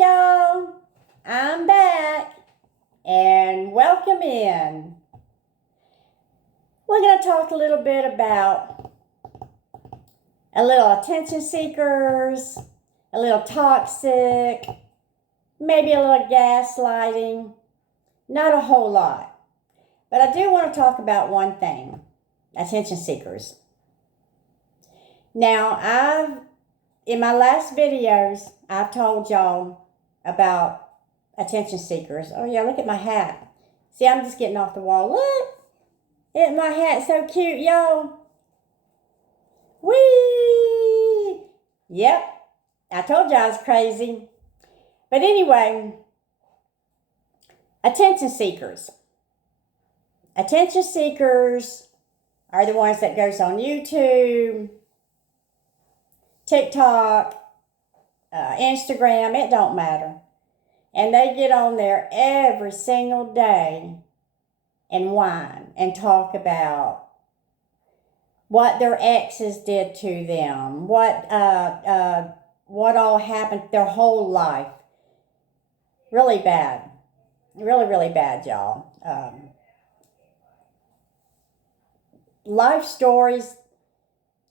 Hey y'all, I'm back and welcome in. We're going to talk a little bit about a little attention seekers, a little toxic, maybe a little gaslighting, not a whole lot. But I do want to talk about one thing, attention seekers. Now, in my last videos, I've told y'all about attention seekers. Oh yeah, look at my hat. See, I'm just getting off the wall. Look! Isn't my hat so cute, y'all? Whee! Yep, I told you I was crazy. But anyway, attention seekers. Attention seekers are the ones that goes on YouTube, TikTok, Instagram, it don't matter. And they get on there every single day and whine and talk about what their exes did to them, what all happened their whole life. Really bad. Really, really bad, y'all. Life stories,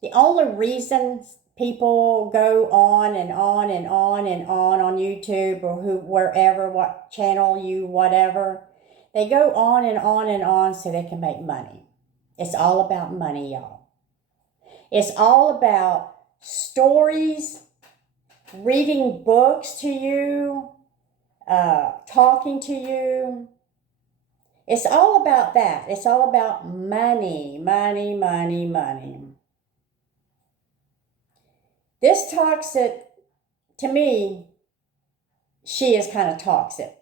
the only reason people go on and on and on and on YouTube or wherever, what channel whatever, they go on and on and on so they can make money. It's all about money, y'all. It's all about stories, reading books to you, talking to you. It's all about that. It's all about money, money, money, money. This toxic, to me, she is kind of toxic,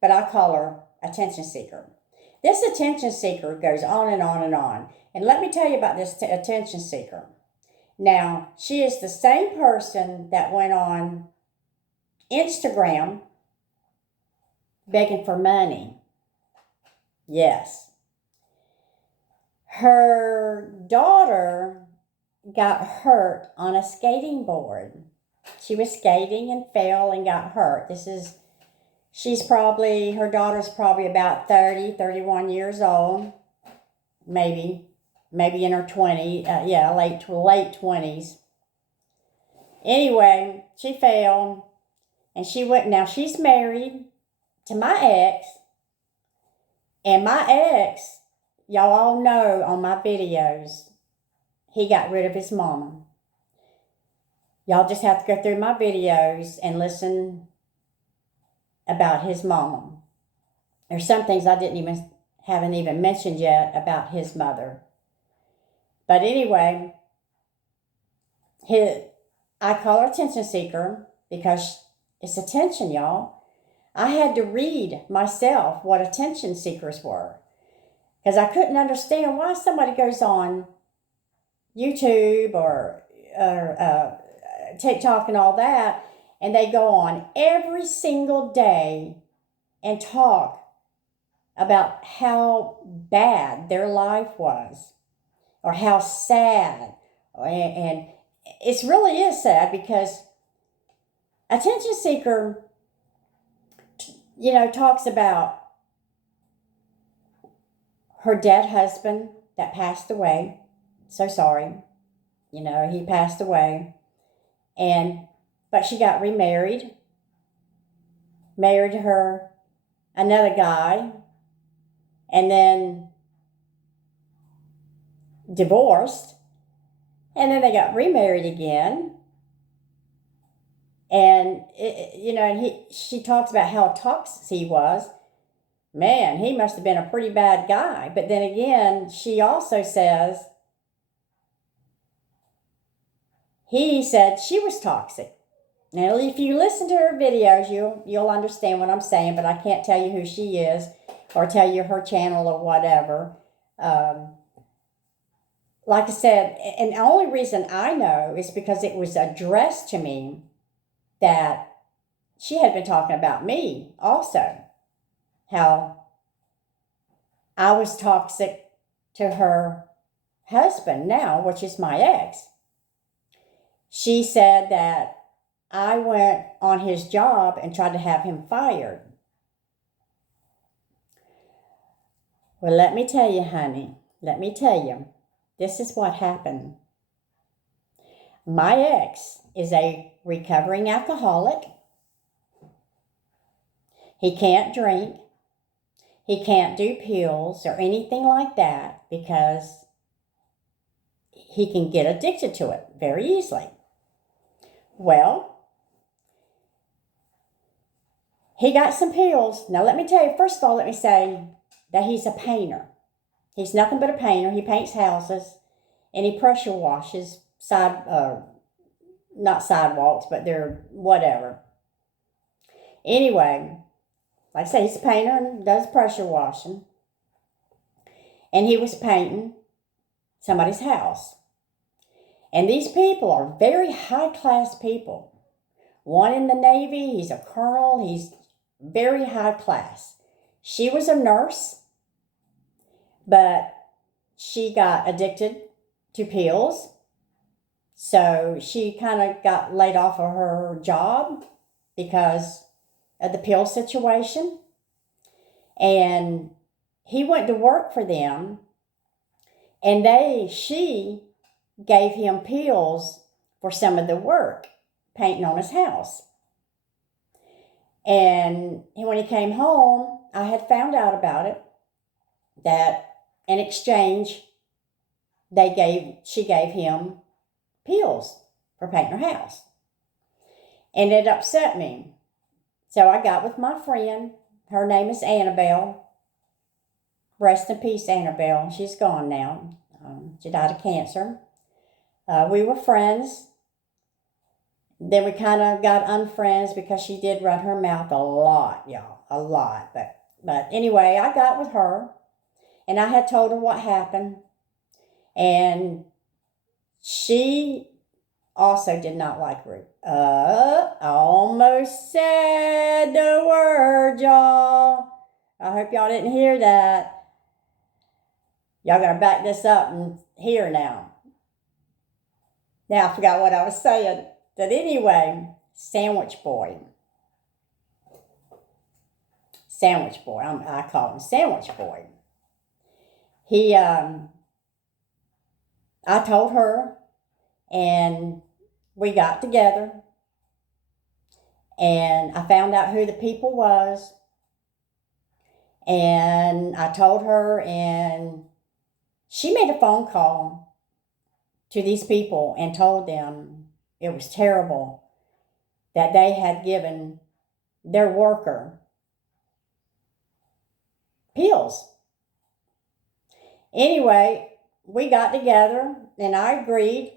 but I call her attention seeker. This attention seeker goes on and on and on. And let me tell you about this attention seeker. Now, she is the same person that went on Instagram begging for money. Yes. Her daughter got hurt on a skating board. She was skating and fell and got hurt. Her daughter's probably about 30, 31 years old. Maybe in her 20s, late 20s. Anyway, she fell and now she's married to my ex. And my ex, y'all all know on my videos, he got rid of his mama. Y'all just have to go through my videos and listen about his mama. There's some things I haven't even mentioned yet about his mother. But anyway, I call her attention seeker because it's attention, y'all. I had to read myself what attention seekers were because I couldn't understand why somebody goes on YouTube or TikTok and all that, and they go on every single day and talk about how bad their life was or how sad. And it really is sad because attention seeker, talks about her dead husband that passed away. So sorry. He passed away. But she got remarried. Married another guy. And then divorced. And then they got remarried again. And, she talks about how toxic he was. Man, he must have been a pretty bad guy. But then again, she also says, he said she was toxic. Now, if you listen to her videos, you'll understand what I'm saying, but I can't tell you who she is or tell you her channel or whatever. Like I said, and the only reason I know is because it was addressed to me that she had been talking about me also. How I was toxic to her husband now, which is my ex. She said that I went on his job and tried to have him fired. Well, let me tell you, honey, let me tell you, this is what happened. My ex is a recovering alcoholic. He can't drink. He can't do pills or anything like that because he can get addicted to it very easily. Well, he got some pills. Now, let me tell you, first of all, let me say that he's a painter. He's nothing but a painter. He paints houses and he pressure washes not sidewalks, but they're whatever. Anyway, like I say, he's a painter and does pressure washing. And he was painting somebody's house. And these people are very high-class people. One in the Navy, he's a colonel, he's very high class. She was a nurse, but she got addicted to pills. So she kind of got laid off of her job because of the pill situation. And he went to work for them, and she gave him pills for some of the work, painting on his house. And when he came home, I had found out about it, that in exchange, she gave him pills for painting her house. And it upset me. So I got with my friend. Her name is Annabelle. Rest in peace, Annabelle. She's gone now. She died of cancer. We were friends. Then we kind of got unfriends because she did run her mouth a lot, y'all. A lot. But anyway, I got with her. And I had told her what happened. And she also did not like Ruth. I almost said the word, y'all. I hope y'all didn't hear that. Y'all gotta back this up and hear now. Now I forgot what I was saying. But anyway, Sandwich Boy. Sandwich Boy. I call him Sandwich Boy. I told her, and we got together, and I found out who the people was, and I told her, and she made a phone call to these people and told them it was terrible that they had given their worker pills. Anyway, we got together and I agreed,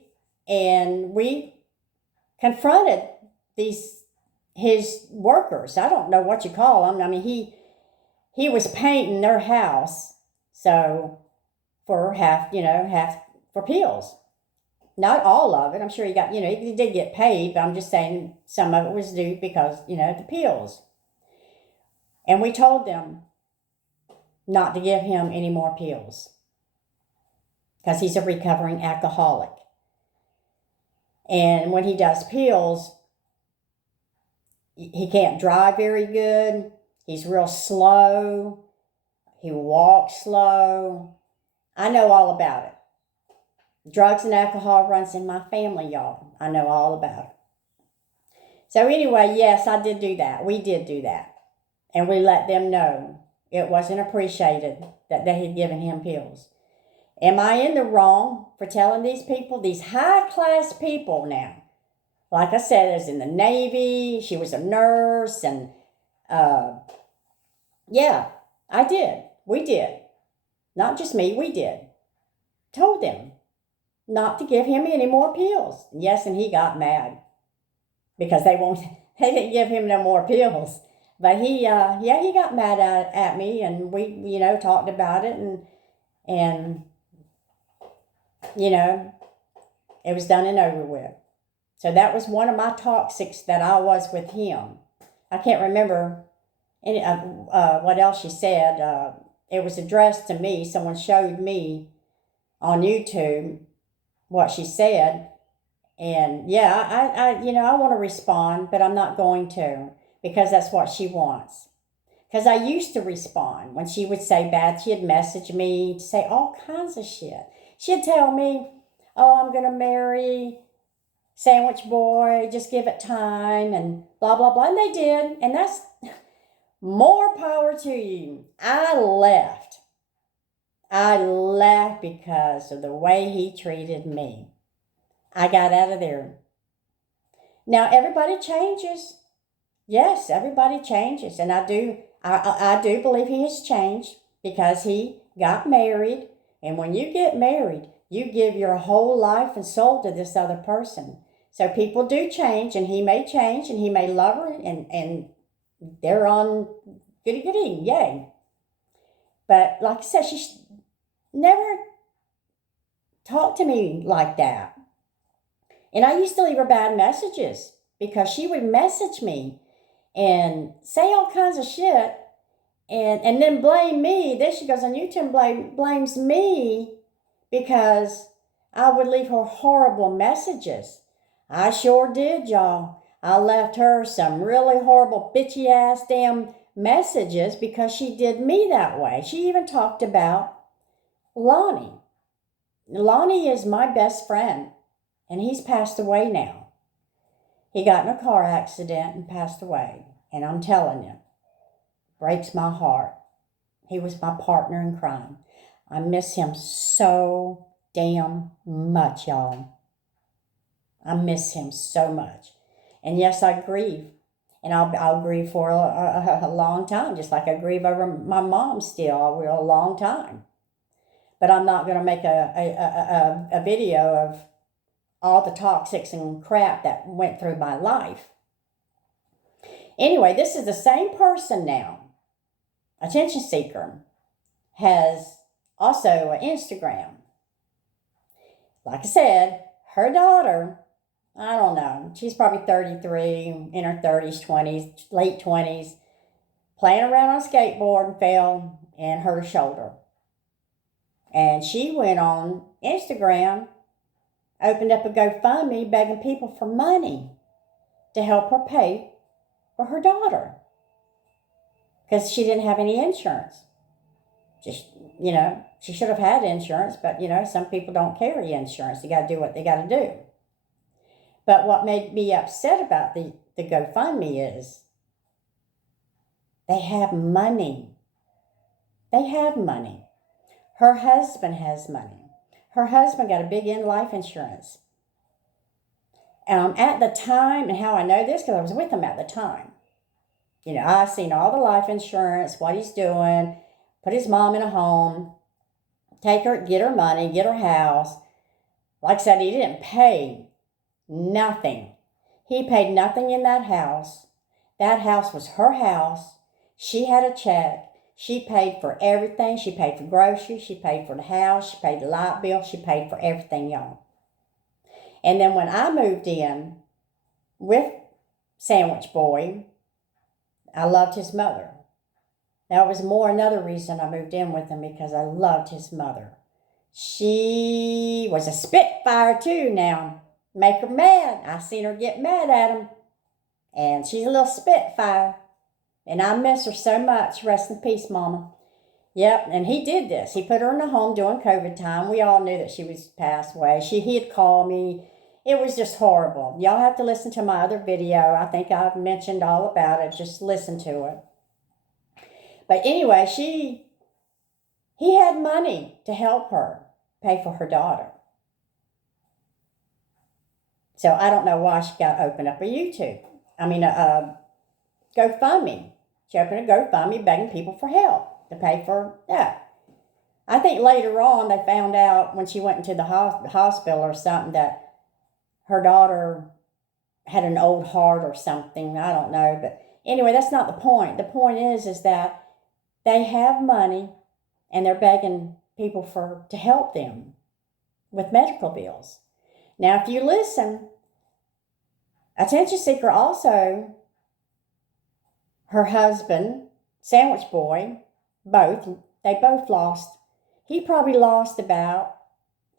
and we confronted his workers. I don't know what you call them. I mean, he was painting their house, so for half for pills. Not all of it. I'm sure he did get paid, but I'm just saying some of it was due because, the pills. And we told them not to give him any more pills because he's a recovering alcoholic. And when he does pills, he can't drive very good. He's real slow. He walks slow. I know all about it. Drugs and alcohol runs in my family, y'all. I know all about it. So anyway, yes, I did do that. We did do that. And we let them know it wasn't appreciated that they had given him pills. Am I in the wrong for telling these people, these high-class people now? Like I said, I was in the Navy. She was a nurse. And, yeah, I did. We did. Not just me, we did. Told them not to give him any more pills. Yes, and he got mad because they didn't give him no more pills. But he got mad at me, and we, talked about it, and it was done and over with. So that was one of my toxics that I was with him. I can't remember what else she said. It was addressed to me. Someone showed me on YouTube what she said, And yeah, I want to respond, but I'm not going to because that's what she wants. Because I used to respond when she would say bad. She'd message me to say all kinds of shit. She'd tell me, oh, I'm going to marry Sandwich Boy, just give it time, and blah, blah, blah. And they did. And that's more power to you. I left. I left because of the way he treated me. I got out of there. Now, everybody changes. Yes, everybody changes. And I do believe he has changed because he got married. And when you get married, you give your whole life and soul to this other person. So people do change, and he may change, and he may love her, and they're on goody goody, yay. But like I said, she never talked to me like that. And I used to leave her bad messages because she would message me and say all kinds of shit and then blame me. Then she goes on YouTube and blames me because I would leave her horrible messages. I sure did, y'all. I left her some really horrible bitchy ass damn messages because she did me that way. She even talked about Lonnie. Lonnie is my best friend, and he's passed away now. He got in a car accident and passed away. And I'm telling you, breaks my heart. He was my partner in crime. I miss him so damn much, y'all. I miss him so much. And yes, I grieve. And I'll grieve for a long time, just like I grieve over my mom still. I will a long time. But I'm not going to make a video of all the toxics and crap that went through my life. Anyway, this is the same person now. Attention seeker has also an Instagram. Like I said, her daughter, I don't know, she's probably 33, in her 30s, 20s, late 20s, playing around on a skateboard and fell and hurt her shoulder. And she went on Instagram, opened up a GoFundMe begging people for money to help her pay for her daughter because she didn't have any insurance. Just, she should have had insurance, but, some people don't carry insurance. They got to do what they got to do. But what made me upset about the GoFundMe is they have money. They have money. Her husband has money. Her husband got a big end life insurance. At the time, and how I know this, because I was with him at the time. I seen all the life insurance, what he's doing, put his mom in a home, take her, get her money, get her house. Like I said, he didn't pay nothing. He paid nothing in that house. That house was her house. She had a check. She paid for everything. She paid for groceries. She paid for the house. She paid the light bill. She paid for everything, y'all. And then when I moved in with Sandwich Boy, I loved his mother. That was another reason I moved in with him, because I loved his mother. She was a spitfire too now. Make her mad. I seen her get mad at him. And she's a little spitfire. And I miss her so much. Rest in peace, Mama. Yep, and he did this. He put her in a home during COVID time. We all knew that she was passed away. He had called me. It was just horrible. Y'all have to listen to my other video. I think I've mentioned all about it. Just listen to it. But anyway, he had money to help her pay for her daughter. So I don't know why she got to open up a GoFundMe. She opened a GoFundMe begging people for help to pay for that. I think later on they found out when she went into the hospital or something that her daughter had an old heart or something. I don't know. But anyway, that's not the point. The point is that they have money and they're begging people to help them with medical bills. Now, if you listen, Attention Seeker also, her husband, Sandwich Boy, they both lost. He probably lost about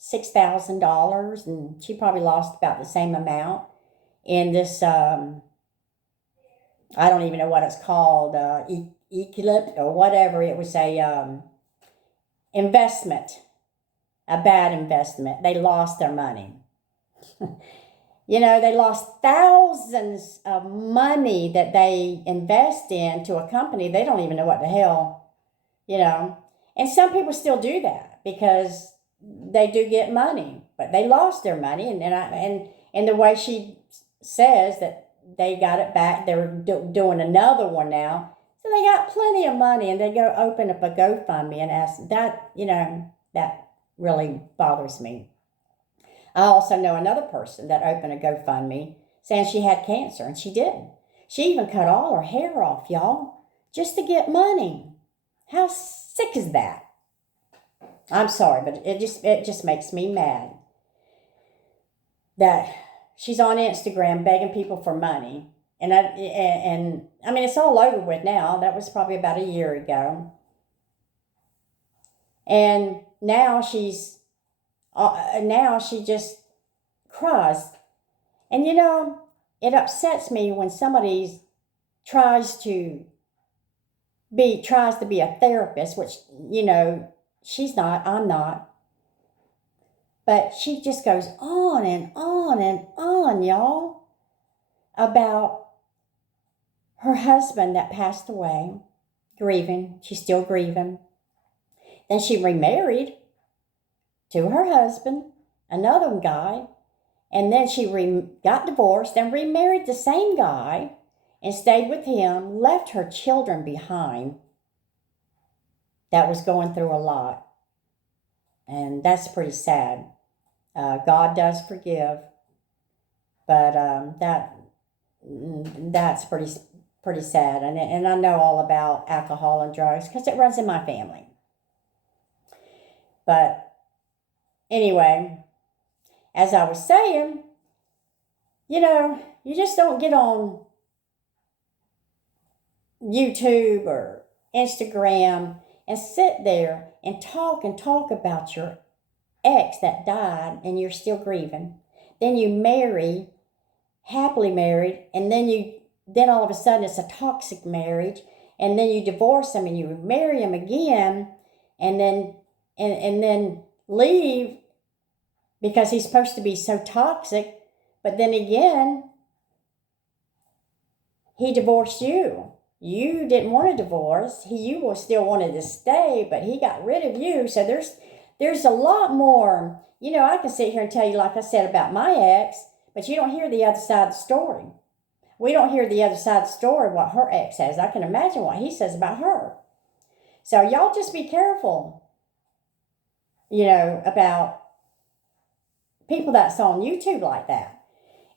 $6,000, and she probably lost about the same amount in this, I don't even know what it's called, eclipse or whatever. It was a investment, a bad investment. They lost their money. They lost thousands of money that they invest into a company. They don't even know what the hell, And some people still do that because they do get money, but they lost their money. And the way she says that they got it back, they're doing another one now. So they got plenty of money, and they go open up a GoFundMe and ask that, that really bothers me. I also know another person that opened a GoFundMe saying she had cancer, and she didn't. She even cut all her hair off, y'all, just to get money. How sick is that? I'm sorry, but it just makes me mad that she's on Instagram begging people for money. And I mean, it's all over with now. That was probably about a year ago. And now she just cries. And it upsets me when somebody tries to be a therapist, which, she's not, I'm not. But she just goes on and on and on, y'all, about her husband that passed away, grieving. She's still grieving. Then she remarried to her husband, another guy, and then she got divorced and remarried the same guy and stayed with him, left her children behind. That was going through a lot. And that's pretty sad. God does forgive, but that's pretty sad. And I know all about alcohol and drugs because it runs in my family. But anyway, as I was saying, you just don't get on YouTube or Instagram and sit there and talk about your ex that died and you're still grieving. Then you marry, happily married, and then all of a sudden it's a toxic marriage, and then you divorce him and you marry him again, and then leave because he's supposed to be so toxic, but then again he divorced you. You didn't want a divorce. You still wanted to stay, but he got rid of you. So there's a lot more. I can sit here and tell you, like I said, about my ex, but you don't hear the other side of the story. We don't hear the other side of the story, what her ex says. I can imagine what he says about her. So y'all just be careful, about people that's on YouTube like that.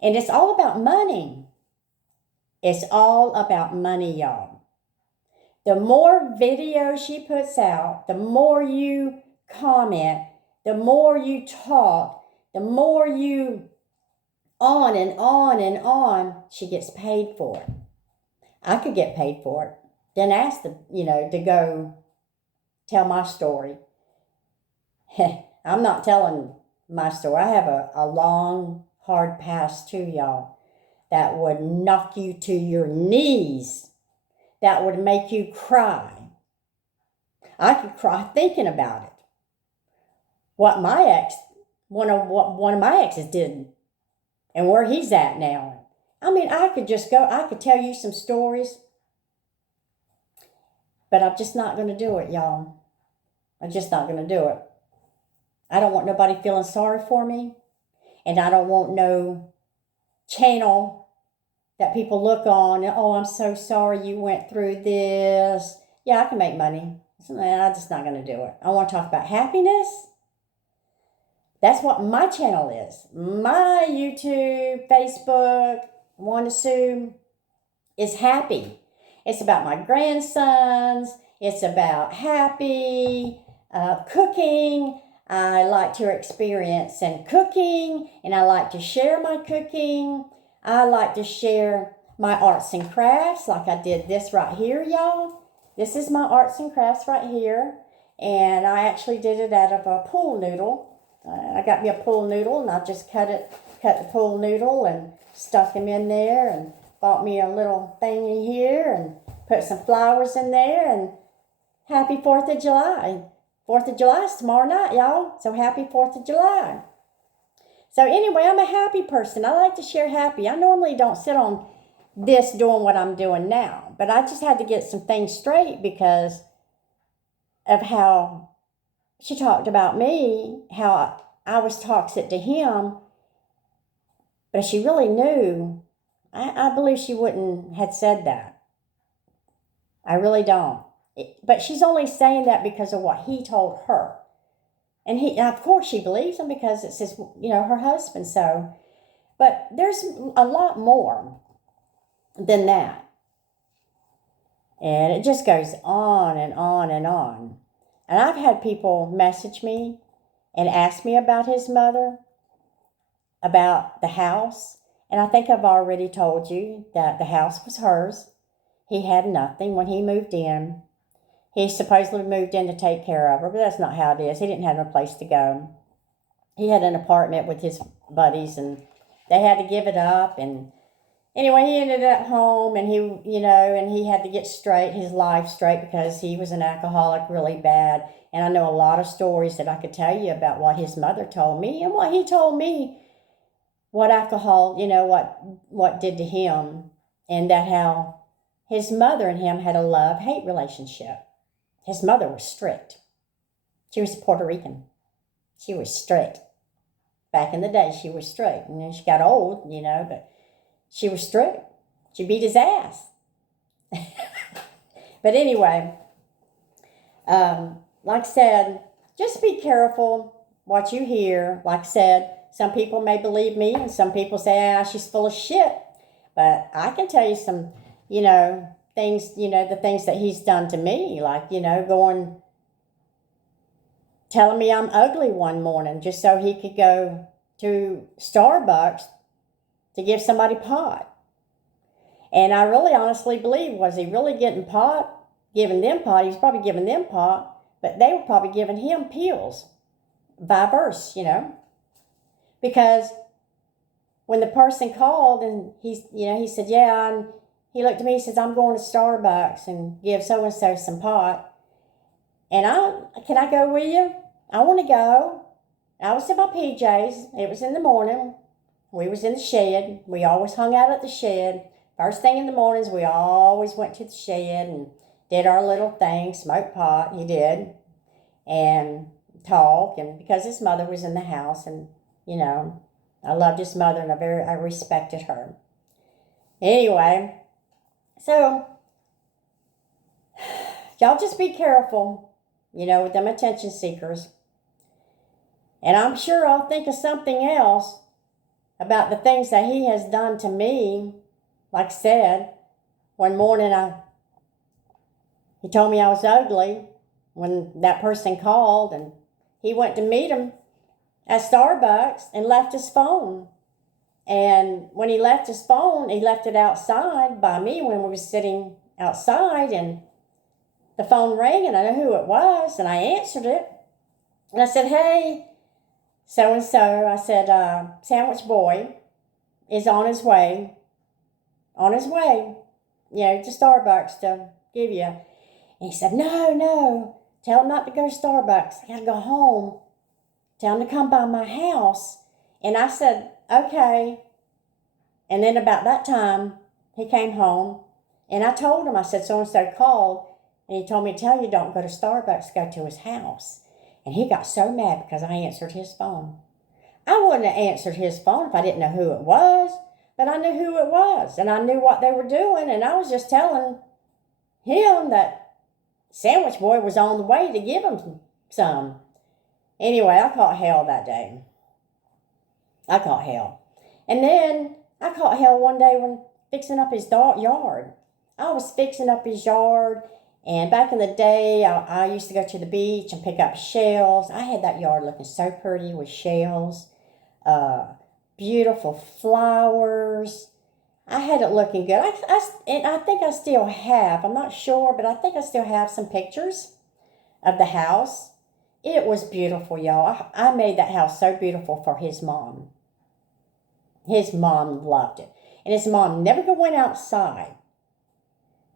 And it's all about money. It's all about money, y'all. The more videos she puts out, the more you comment, the more you talk, the more you on and on and on, she gets paid for it. I could get paid for it. Then ask to go tell my story. I'm not telling my story. I have a long, hard past too, y'all, that would knock you to your knees, that would make you cry. I could cry thinking about it. One of my exes did, and where he's at now. I mean, I could tell you some stories, but I'm just not going to do it, y'all. I'm just not going to do it. I don't want nobody feeling sorry for me, and I don't want no channel that people look on and, oh, I'm so sorry you went through this. Yeah, I can make money. I'm just not going to do it. I want to talk about happiness. That's what my channel is. My YouTube, Facebook, Want to Sue is happy. It's about my grandsons. It's about happy cooking. I like to experience in cooking, and I like to share my cooking. I like to share my arts and crafts, like I did this right here, y'all. This is my arts and crafts right here, and I actually did it out of a pool noodle. I got me a pool noodle, and I just cut the pool noodle and stuck him in there, and bought me a little thingy here and put some flowers in there, and happy 4th of July. 4th of July is tomorrow night, y'all. So happy 4th of July. So anyway, I'm a happy person. I like to share happy. I normally don't sit on this doing what I'm doing now, but I just had to get some things straight because of how she talked about me, how I was toxic to him, but she really knew. I believe she wouldn't have said that. I really don't. But she's only saying that because of what he told her. And of course she believes him because it's his, her husband. So, but there's a lot more than that. And it just goes on and on and on. And I've had people message me and ask me about his mother, about the house. And I think I've already told you that the house was hers. He had nothing when he moved in. He supposedly moved in to take care of her, but that's not how it is. He didn't have no place to go. He had an apartment with his buddies, and they had to give it up. And anyway, he ended up home, and he had to get his life straight because he was an alcoholic really bad. And I know a lot of stories that I could tell you about what his mother told me and what he told me, what alcohol, what did to him, and that how his mother and him had a love-hate relationship. His mother was strict. She was Puerto Rican. She was strict. Back in the day, she was strict. And then she got old, but she was strict. She beat his ass. But anyway, like I said, just be careful what you hear. Like I said, some people may believe me, and some people say, she's full of shit. But I can tell you some, things, the things that he's done to me, like, telling me I'm ugly one morning just so he could go to Starbucks to give somebody pot. And I really honestly believe, was he really giving them pot? He was probably giving them pot, but they were probably giving him pills, vice versa, because when the person called and he said, yeah, and he looked at me, he says, I'm going to Starbucks and give so-and-so some pot. And can I go with you? I want to go. I was in my PJs. It was in the morning. We was in the shed. We always hung out at the shed. First thing in the mornings, we always went to the shed and did our little thing, smoked pot, he did, and talk. And because his mother was in the house, and, I loved his mother and I respected her. Anyway, so y'all just be careful, with them attention seekers. And I'm sure I'll think of something else about the things that he has done to me. Like I said, one morning he told me I was ugly when that person called, and he went to meet him at Starbucks and left his phone. And when he left his phone, he left it outside by me when we were sitting outside, and the phone rang, and I knew who it was, and I answered it. And I said, hey, so-and-so, I said, Sandwich Boy is on his way, to Starbucks to give you. And he said, no, tell him not to go to Starbucks. I got to go home. Tell him to come by my house. And I said, okay. And then about that time, he came home. And I told him, I said, so-and-so called. And he told me to tell you, don't go to Starbucks, go to his house. And he got so mad because I answered his phone. I wouldn't have answered his phone if I didn't know who it was. But I knew who it was. And I knew what they were doing. And I was just telling him that Sandwich Boy was on the way to give him some. Anyway, I caught hell that day. I caught hell. And then I caught hell one day when fixing up his yard. I was fixing up his yard. And back in the day, I used to go to the beach and pick up shells. I had that yard looking so pretty with shells, beautiful flowers. I had it looking good. And I think I still have. I'm not sure, but I think I still have some pictures of the house. It was beautiful, y'all. I made that house so beautiful for his mom. His mom loved it. And his mom never went outside.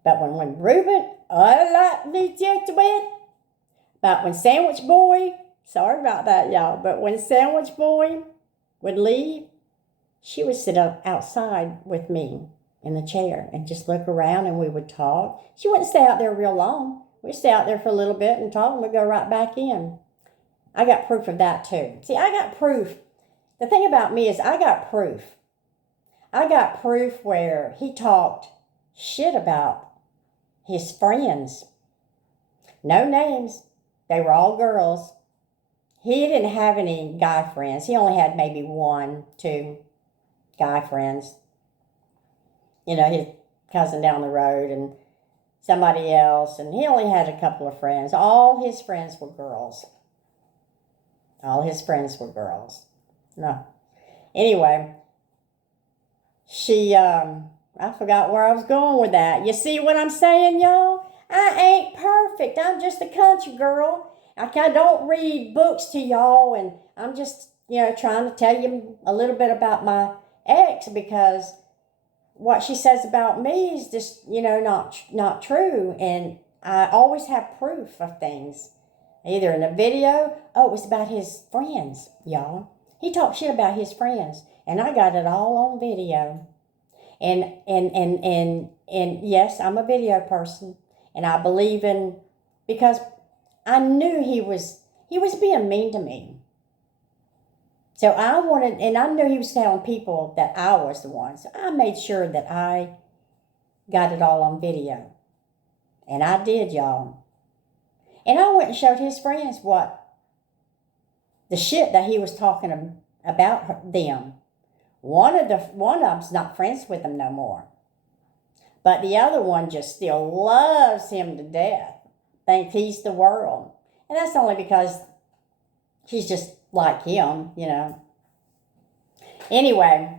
But when Reuben, I like me to win. But when Sandwich Boy, sorry about that, y'all, but when Sandwich Boy would leave, she would sit up outside with me in the chair and just look around, and we would talk. She wouldn't stay out there real long. We'd stay out there for a little bit and talk, and we'd go right back in. I got proof of that too. See, I got proof. The thing about me is I got proof. I got proof where he talked shit about his friends. No names. They were all girls. He didn't have any guy friends. He only had maybe 1, 2 guy friends. You know, his cousin down the road and somebody else. And he only had a couple of friends. All his friends were girls. All his friends were girls. No. Anyway, I forgot where I was going with that. You see what I'm saying, y'all? I ain't perfect. I'm just a country girl. I don't read books to y'all, and I'm just, trying to tell you a little bit about my ex, because what she says about me is just, not true. And I always have proof of things. Either in a video. Oh, it was about his friends, y'all. He talked shit about his friends, and I got it all on video. And yes, I'm a video person, and I believe in, because I knew he was being mean to me. So I knew he was telling people that I was the one. So I made sure that I got it all on video. And I did, y'all. And I went and showed his friends the shit that he was talking about them. One of them's not friends with him no more. But the other one just still loves him to death. Thinks he's the world. And that's only because she's just like him, Anyway,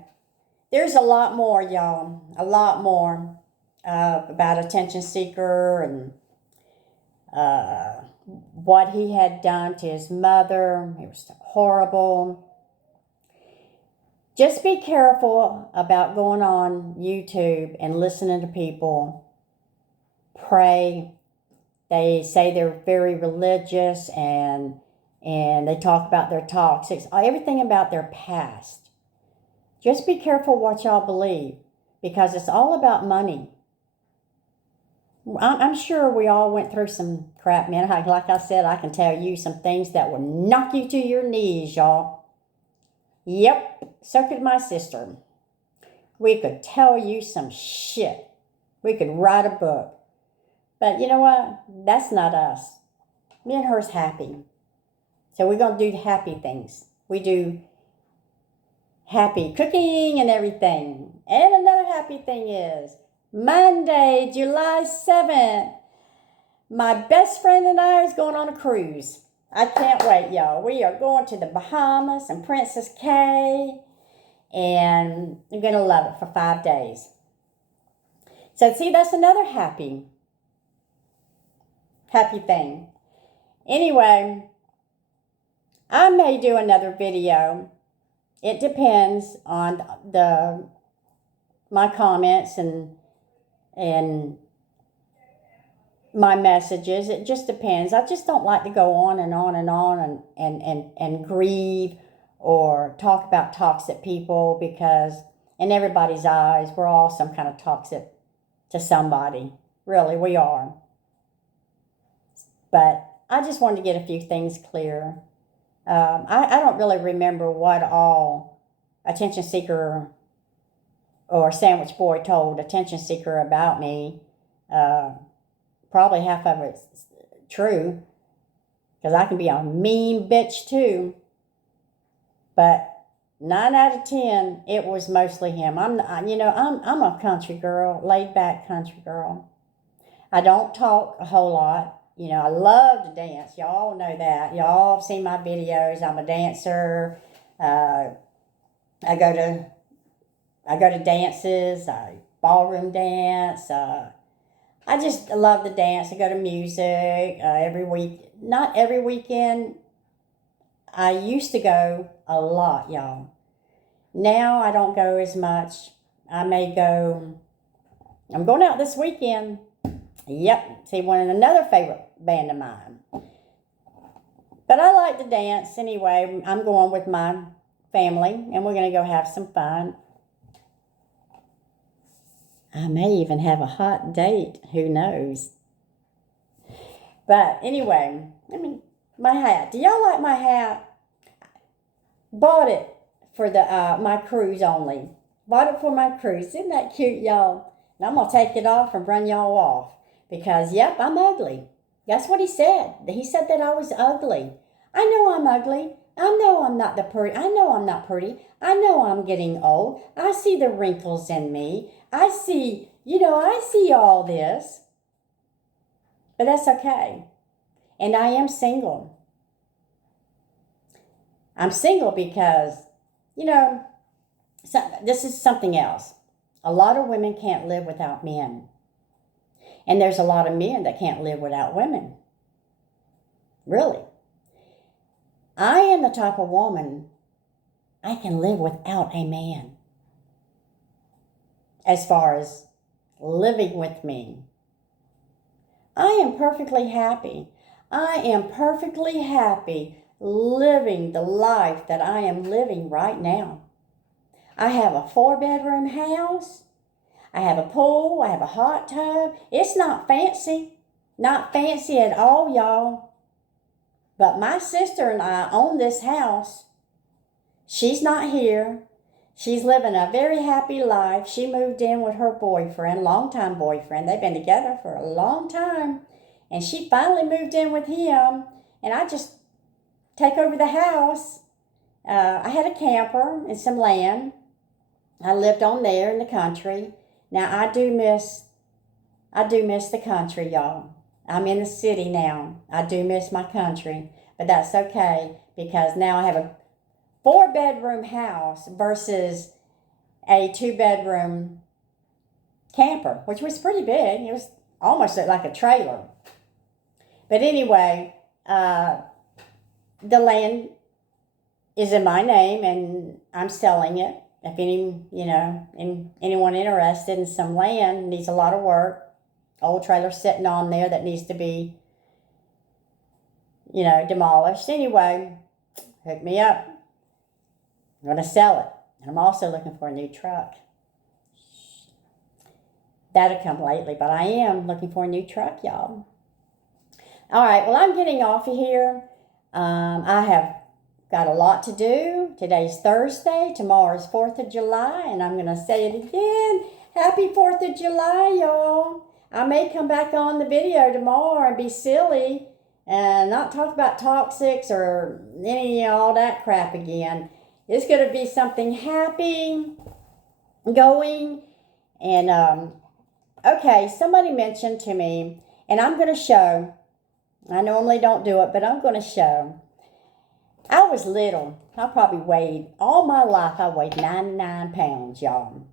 there's a lot more, y'all. A lot more about attention seeker and what he had done to his mother. It was horrible. Just be careful about going on YouTube and listening to people pray. They say they're very religious and they talk about their toxics, everything about their past. Just be careful what y'all believe, because it's all about money. I'm sure we all went through some crap, man. Like I said, I can tell you some things that will knock you to your knees, y'all. Yep, so could my sister. We could tell you some shit. We could write a book. But you know what? That's not us. Me and her's happy. So we're going to do happy things. We do happy cooking and everything. And another happy thing is Monday, July 7th, my best friend and I is going on a cruise. I can't wait, y'all. We are going to the Bahamas and Princess Cay, and I'm going to love it for 5 days. So see, that's another happy thing. Anyway, I may do another video. It depends on my comments and my messages. It just depends. I just don't like to go on and on and on and grieve or talk about toxic people, because in everybody's eyes, we're all some kind of toxic to somebody. Really, we are. But I just wanted to get a few things clear. I don't really remember what all Attention Seeker or Sandwich Boy told Attention Seeker about me. Probably half of it's true, because I can be a mean bitch too. But 9 out of 10, it was mostly him. I'm a country girl, laid back country girl. I don't talk a whole lot. I love to dance. Y'all know that. Y'all have seen my videos. I'm a dancer. I go to dances. I ballroom dance. I just love to dance. I go to music every week. Not every weekend. I used to go a lot, y'all. Now I don't go as much. I may go. I'm going out this weekend. Yep. See, another favorite band of mine. But I like to dance anyway. I'm going with my family, and we're going to go have some fun. I may even have a hot date. Who knows? But anyway, my hat. Do y'all like my hat? Bought it for my cruise only. Bought it for my cruise. Isn't that cute, y'all? And I'm going to take it off and run y'all off. Because, yep, I'm ugly. That's what he said. He said that I was ugly. I know I'm ugly. I know I'm not pretty. I know I'm not pretty. I know I'm getting old. I see the wrinkles in me. I see all this. But that's okay. And I am single. I'm single because, this is something else. A lot of women can't live without men. And there's a lot of men that can't live without women. Really. I am the type of woman, I can live without a man. As far as living with me. I am perfectly happy. I am perfectly happy living the life that I am living right now. I have a 4-bedroom house. I have a pool. I have a hot tub. It's not fancy. Not fancy at all, y'all. But my sister and I own this house. She's not here. She's living a very happy life. She moved in with her boyfriend, longtime boyfriend. They've been together for a long time. And she finally moved in with him. And I just take over the house. I had a camper and some land. I lived on there in the country. Now I do miss the country, y'all. I'm in the city now. I do miss my country, but that's okay because now I have a 4-bedroom house versus a 2-bedroom camper, which was pretty big. It was almost like a trailer. But anyway, the land is in my name and I'm selling it. If anyone interested in some land, needs a lot of work. Old trailer sitting on there that needs to be, demolished. Anyway, hook me up. I'm going to sell it. And I'm also looking for a new truck. That'll come lately, but I am looking for a new truck, y'all. All right, well, I'm getting off of here. I have got a lot to do. Today's Thursday. Tomorrow's 4th of July, and I'm going to say it again. Happy 4th of July, y'all. I may come back on the video tomorrow and be silly and not talk about toxics or all that crap again. It's going to be something happy going. And, okay, somebody mentioned to me, and I'm going to show. I normally don't do it, but I'm going to show. I was little. I probably weighed, all my life I weighed 99 pounds, y'all.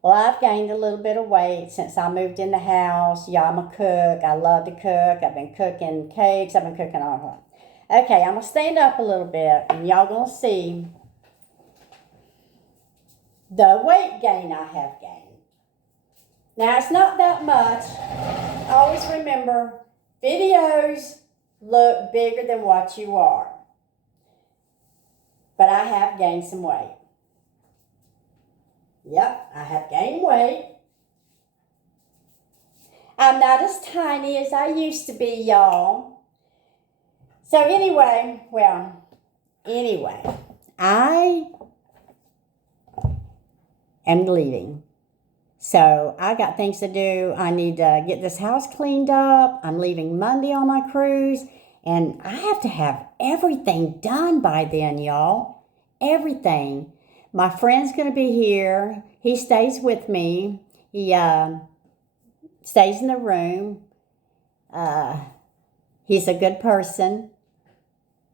Well, I've gained a little bit of weight since I moved in the house. Yeah, I'm a cook. I love to cook. I've been cooking cakes. I've been cooking all that. Okay, I'm going to stand up a little bit, and y'all going to see the weight gain I have gained. Now, it's not that much. Always remember, videos look bigger than what you are. But I have gained some weight. Yep, I have gained weight. I'm not as tiny as I used to be, y'all. So anyway, I am leaving. So I got things to do. I need to get this house cleaned up. I'm leaving Monday on my cruise. And I have to have everything done by then, y'all. Everything. My friend's going to be here. He stays with me. He stays in the room. He's a good person.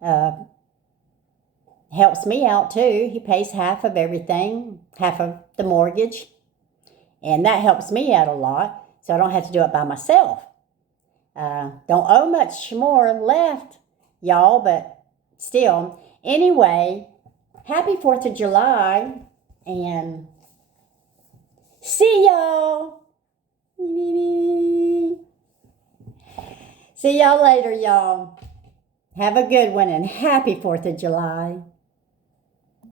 Helps me out too. He pays half of everything, half of the mortgage. And that helps me out a lot. so I don't have to do it by myself. Don't owe much more left, y'all, but still. Anyway, happy 4th of July, and see y'all. See y'all later, y'all. Have a good one, and happy 4th of July.